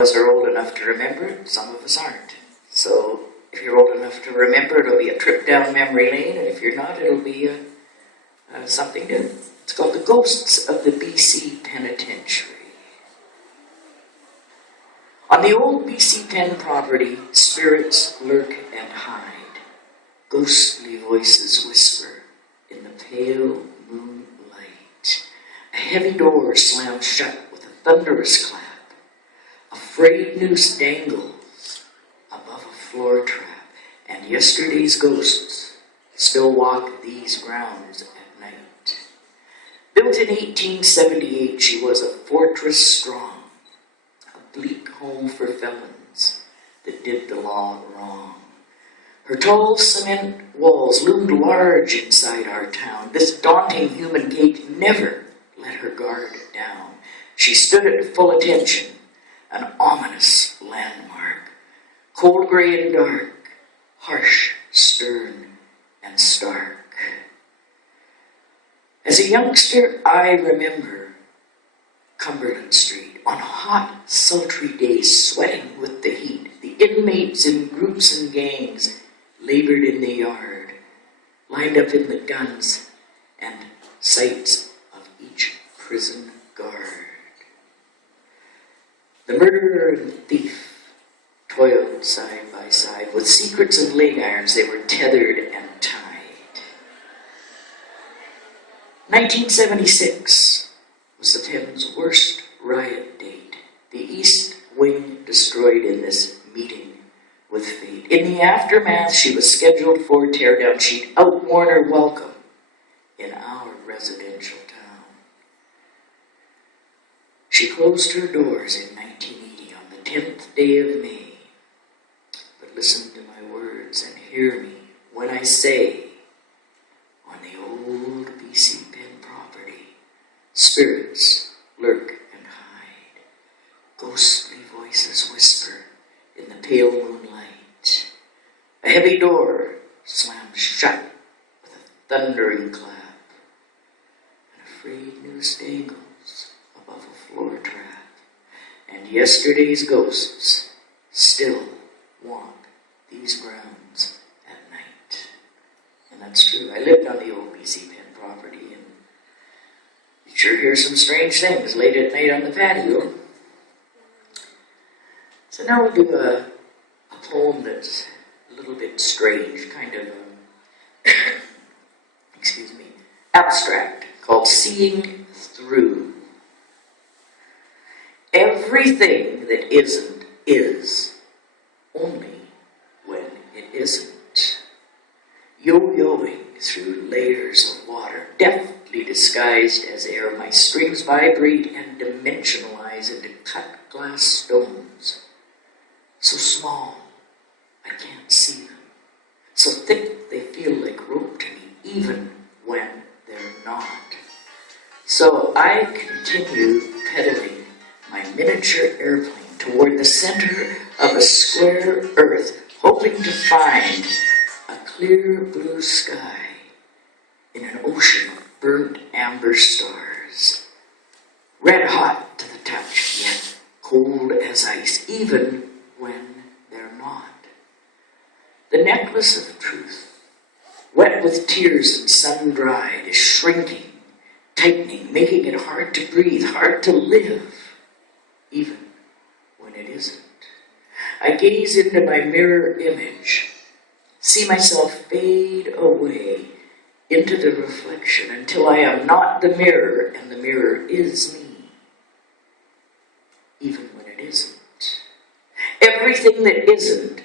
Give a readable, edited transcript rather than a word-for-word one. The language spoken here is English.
of us are old enough to remember it, some of us aren't. So if you're old enough to remember, it'll be a trip down memory lane, and if you're not, it'll be something new. It's called The Ghosts of the BC Penitentiary. On the old BC Pen property, spirits lurk and hide. Ghostly voices whisper in the pale moonlight. A heavy door slams shut with a thunderous clap. A frayed noose dangles above a floor trap, and yesterday's ghosts still walk these grounds at night. Built in 1878, she was a fortress strong, a bleak home for felons that did the law wrong. Her tall cement walls loomed large inside our town. This daunting human gate never let her guard down. She stood at full attention, an ominous landmark, cold gray and dark, harsh, stern, and stark. As a youngster, I remember Cumberland Street on hot, sultry days, sweating with the heat. The inmates in groups and gangs labored in the yard, lined up in the guns and sights of each prison guard. The murderer and thief toiled side by side. With secrets and leg irons, they were tethered and tied. 1976 was the Pen's worst riot date. The East Wing destroyed in this meeting with fate. In the aftermath, she was scheduled for teardown. She'd outworn her welcome in our residential town. She closed her doors in 1980 on the 10th day of May. But listen to my words and hear me when I say, on the old BC Pen property, spirits lurk and hide. Ghostly voices whisper in the pale moonlight. A heavy door slams shut with a thundering clap, and a frayed noose dangles above a floor trap, and yesterday's ghosts still walk these grounds at night. And that's true. I lived on the old BC Pen property, and you sure hear some strange things late at night on the patio. So now we'll do a poem that's a little bit strange, kind of, abstract, called Seeing Through. Everything that isn't is, only when it isn't. Yo-yoing through layers of water, deftly disguised as air, my strings vibrate and dimensionalize into cut glass stones. So small, I can't see them. So thick, they feel like rope to me, even when they're not. So I continue pedaling my miniature airplane toward the center of a square earth, hoping to find a clear blue sky in an ocean of burnt amber stars. Red hot to the touch, yet cold as ice, even when they're not. The necklace of truth, wet with tears and sun-dried, is shrinking, tightening, making it hard to breathe, hard to live, even when it isn't. I gaze into my mirror image, see myself fade away into the reflection until I am not the mirror and the mirror is me, even when it isn't. Everything that isn't